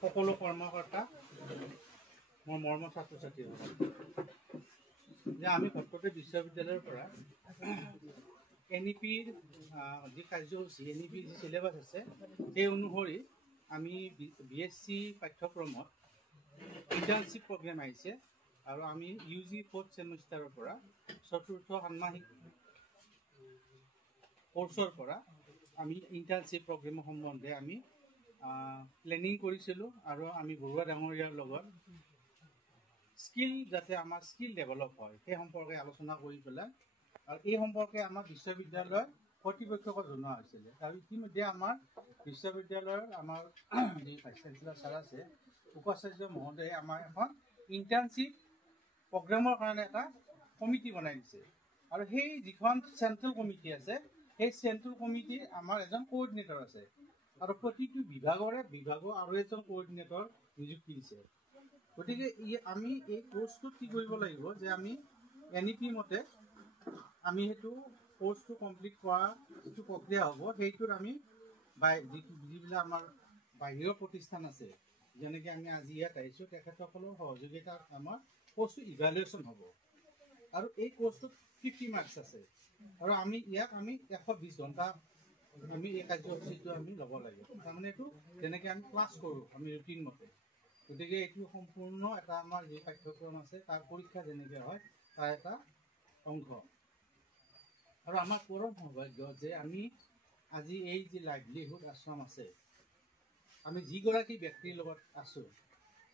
সকলো কৰ্মকৰ্তা মোৰ মৰমৰ ছাত্ৰ ছাত্ৰীসকল যে আমি ভট্টপট্টি বিশ্ববিদ্যালয়ৰ পৰা NEPৰ যি কাৰ্যসূচী NEPৰ যি চিলেবাছ আছে সেই অনুসৰি আমি BSc পাঠ্যক্ৰমত ইণ্টাৰ্ণশ্বিপ প্ৰগ্ৰেম আহিছে আৰু আমি UG 4th ছেমিষ্টাৰৰ পৰা চতুৰ্থ ষান্মাসিক কোৰ্চৰ পৰা আমি ইণ্টাৰ্ণশ্বিপ প্ৰগ্ৰেমৰ সম্বন্ধে আমি প্লেনিং কৰিছিলোঁ আৰু আমি বৰুৱা ডাঙৰীয়াৰ লগত স্কিল যাতে আমাৰ স্কিল ডেভেলপ হয় সেই সম্পৰ্কে আলোচনা কৰি পেলাই আৰু এই সম্পৰ্কে আমাৰ বিশ্ববিদ্যালয়ৰ কৰ্তৃপক্ষক জনোৱা হৈছিলে আৰু ইতিমধ্যে আমাৰ বিশ্ববিদ্যালয়ৰ আমাৰ যি ভাইচ চেঞ্চেলৰ ছাৰ আছে উপাচাৰ্য মহোদয়ে আমাৰ এখন ইণ্টাৰ্ণশ্বিপ প্ৰগ্ৰেমৰ কাৰণে এটা কমিটি বনাই দিছে আৰু সেই যিখন চেণ্ট্ৰেল কমিটি আছে সেই চেণ্ট্ৰেল কমিটিৰ আমাৰ এজন কোঅৰ্ডিনেটৰ আছে আৰু প্ৰতিটো বিভাগৰ আৰু এজন কোঅৰ্ডিনেটৰ নিযুক্তি দিছে গতিকে আমি এই কোৰ্চটো কি কৰিব লাগিব যে আমি NEP মতে আমি সেইটো কোৰ্চটো কমপ্লিট কৰা যিটো প্ৰক্ৰিয়া হ'ব সেইটোত আমি যিবিলাক আমাৰ বাহিৰৰ প্ৰতিষ্ঠান আছে যেনেকৈ আমি আজি ইয়াত আহিছোঁ তেখেতসকলৰ সহযোগিতাত আমাৰ কোৰ্চটো ইভালুৱেশ্যন হ'ব আৰু এই কোৰ্চটোত 50 মাৰ্কছ আছে আৰু আমি 120 ঘণ্টা আমি এই কাৰ্যসূচীটো আমি ল'ব লাগে তাৰমানে এইটো যেনেকৈ আমি ক্লাছ কৰোঁ আমি ৰুটিন মতে গতিকে এইটো সম্পূৰ্ণ এটা আমাৰ যি পাঠ্যক্ৰম আছে তাৰ পৰীক্ষা যেনেকৈ হয় তাৰ এটা অংশ আৰু আমাৰ পৰম সৌভাগ্য যে আমি আজি এই যি লাইভলিহুড আশ্ৰম আছে আমি যিগৰাকী ব্যক্তিৰ লগত আছোঁ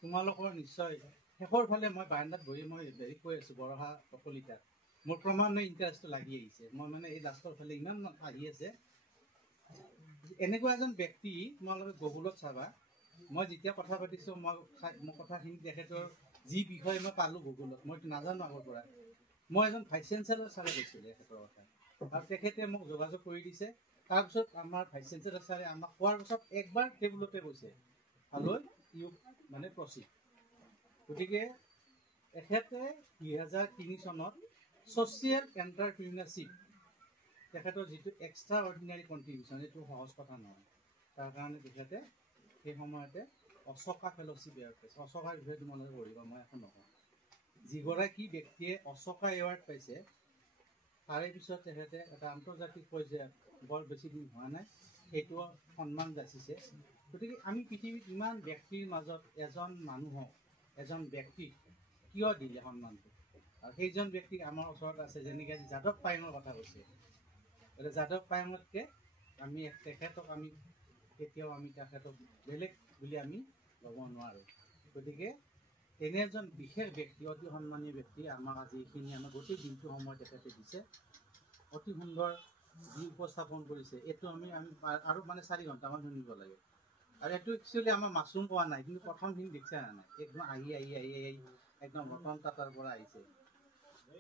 তোমালোকৰ নিশ্চয় শেষৰ ফালে মই বাৰান্দাত বহি মই কৈ আছোঁ বৰহা কলিতাত মোৰ ক্ৰমান্বয়ে ইণ্টাৰেষ্টটো লাগি আহিছে মই মানে এই লাষ্টৰ ফালে ইমান আহি আছে এনেকুৱা এজন ব্যক্তি তোমালোকে গুগলত চাবা মই যেতিয়া কথা পাতিছোঁ মই কথাখিনি তেখেতৰ যি বিষয়ে মই পালোঁ গুগলত মই নাজানো আগৰ পৰা মই এজন ভাইচ চেঞ্চেলৰ ছাৰে কৈছিলোঁ তেখেতৰ কথা আৰু তেখেতে মোক যোগাযোগ কৰি দিছে তাৰপিছত আমাৰ ভাইচ চেঞ্চেলৰ ছাৰে আমাক কোৱাৰ পিছত একবাৰ টেবুলতে কৈছে হালৈ ইউ মানে প্ৰচিড গতিকে তেখেতে 2003 চনত ছ'চিয়েল এণ্টাৰপ্ৰিনাৰশ্বিপ তেখেতৰ যিটো এক্সট্ৰা অৰ্ডিনাৰী কণ্ট্ৰিবিউশ্যন এইটো সহজ কথা নহয় তাৰ কাৰণে তেখেতে সেই সময়তে অশোকা ফেল'শ্বিপ এৱাৰ্ড পাইছে অশোকাৰ বিষয়ে তোমালোকে পঢ়িব মই এখন নকওঁ যিগৰাকী ব্যক্তিয়ে অশোকা এৱাৰ্ড পাইছে তাৰে পিছত তেখেতে এটা আন্তৰ্জাতিক পৰ্যায়ত বৰ বেছি দিন হোৱা নাই সেইটো সন্মান যাচিছে গতিকে আমি পৃথিৱীত ইমান ব্যক্তিৰ মাজত এজন মানুহক এজন ব্যক্তিক কিয় দিলে সন্মানটো আৰু সেইজন ব্যক্তিক আমাৰ ওচৰত আছে যেনেকৈ যাদৱ পায়েঙৰ কথা কৈছে যাদৱ পায়েঙতকৈ আমি তেখেতক আমি কেতিয়াও আমি তেখেতক বেলেগ বুলি আমি ল'ব নোৱাৰোঁ গতিকে এনে এজন বিশেষ ব্যক্তি অতি সন্মানীয় ব্যক্তি আমাক আজি এইখিনি আমাৰ গোটেই দিনটো সময় তেখেতে দিছে অতি সুন্দৰ যি উপস্থাপন কৰিছে এইটো আমি আৰু মানে 4 ঘণ্টামান শুনিব লাগে আৰু এইটো একচুৱেলি আমাৰ মাছৰুম পোৱা নাই কিন্তু প্ৰথমখিনি দেখিছে নাই একদম আহি একদম ৰতন টাটাৰ পৰা আহিছে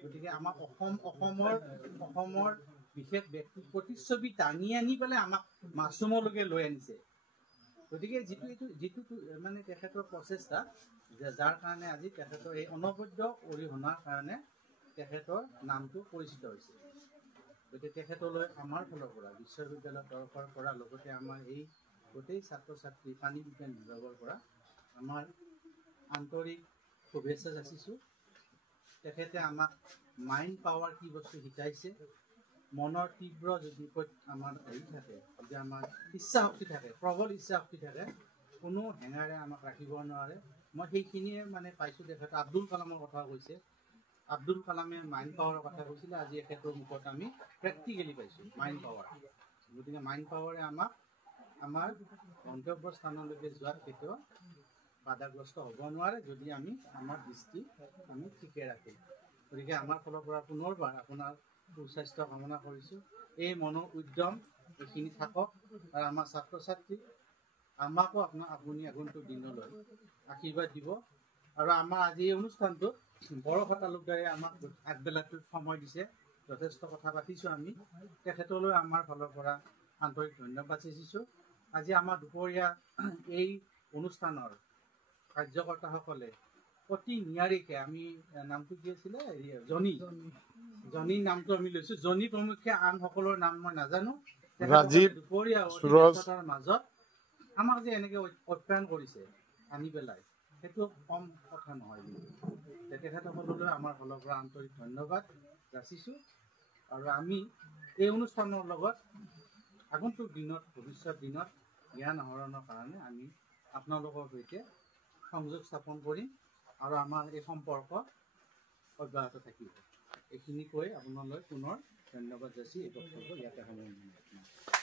গতিকে আমাৰ অসমৰ বিশেষ ব্যক্তিৰ প্ৰতিচ্ছবি টানি আনি পেলাই আমাক মাছৰুমলৈকে লৈ আনিছে গতিকে যিটো মানে তেখেতৰ প্ৰচেষ্টা যাৰ কাৰণে আজি তেখেতৰ এই অনবদ্য অৰিহণাৰ কাৰণে তেখেতৰ নামটো পৰিচিত হৈছে গতিকে তেখেতলৈ আমাৰ ফালৰ পৰা বিশ্ববিদ্যালয়ৰ তৰফৰ পৰা লগতে আমাৰ এই গোটেই ছাত্ৰ ছাত্ৰী প্ৰাণী বিজ্ঞান বিভাগৰ পৰা আমাৰ আন্তৰিক শুভেচ্ছা যাচিছোঁ তেখেতে আমাক মাইণ্ড পাৱাৰ কি বস্তু শিকাইছে মনৰ তীব্ৰ যদি আমাৰ হেৰি থাকে যে আমাৰ ইচ্ছা শক্তি থাকে প্ৰবল ইচ্ছা শক্তি থাকে কোনো হেঙাৰে আমাক ৰাখিব নোৱাৰে মই সেইখিনিয়ে মানে পাইছোঁ তেখেতে আব্দুল কালামৰ কথা কৈছে আব্দুল কালামে মাইণ্ড পাৱাৰৰ কথা কৈছিলে আজি এখেতৰ মুখত আমি প্ৰেক্টিকেলি পাইছোঁ মাইণ্ড পাৱাৰ গতিকে মাইণ্ড পাৱাৰে আমাক আমাৰ গন্তব্য স্থানলৈকে যোৱাত কেতিয়াও বাধাগ্ৰস্ত হ'ব নোৱাৰে যদি আমি আমাৰ দৃষ্টি আমি ঠিকে ৰাখোঁ গতিকে আমাৰ ফালৰ পৰা পুনৰবাৰ আপোনাৰ সুস্বাস্থ্য কামনা কৰিছোঁ এই মনৰ উদ্যম এইখিনি থাকক আৰু আমাৰ ছাত্ৰ ছাত্ৰী আমাকো আপুনি আগন্তুক দিনলৈ আশীৰ্বাদ দিব আৰু আমাৰ আজি এই অনুষ্ঠানটোত বৰষা তালুকদাৰে আমাক আগবেলাটোত সময় দিছে যথেষ্ট কথা পাতিছোঁ আমি তেখেতলৈ আমাৰ ফালৰ পৰা আন্তৰিক ধন্যবাদ যাচিছোঁ আজি আমাৰ দুপৰীয়া এই অনুষ্ঠানৰ কাৰ্যকৰ্তাসকলে অতি নিয়াৰিকৈ আমি নামটো কি আছিলে জনী নামটো আমি লৈছোঁ জনী প্ৰমুখ্যে আন সকলৰ নাম মই নাজানো দুপৰীয়া মাজত আমাক যে এনেকৈ অপ্যায়ন কৰিছে আনি পেলাই সেইটো কম কথা নহয় কিন্তু তেখেতসকললৈ আমাৰ ফালৰ পৰা আন্তৰিক ধন্যবাদ যাচিছোঁ আৰু আমি এই অনুষ্ঠানৰ লগত আগন্তুক দিনত ভৱিষ্যত দিনত জ্ঞান আহৰণৰ কাৰণে আমি আপোনালোকৰ সৈতে সংযোগ স্থাপন কৰিম আৰু আমাৰ এই সম্পৰ্ক অব্যাহত থাকিব এইখিনি কৈ আপোনালৈ পুনৰ ধন্যবাদ যাচি এই বক্তব্য ইয়াতে সামৰণি মাৰিছোঁ।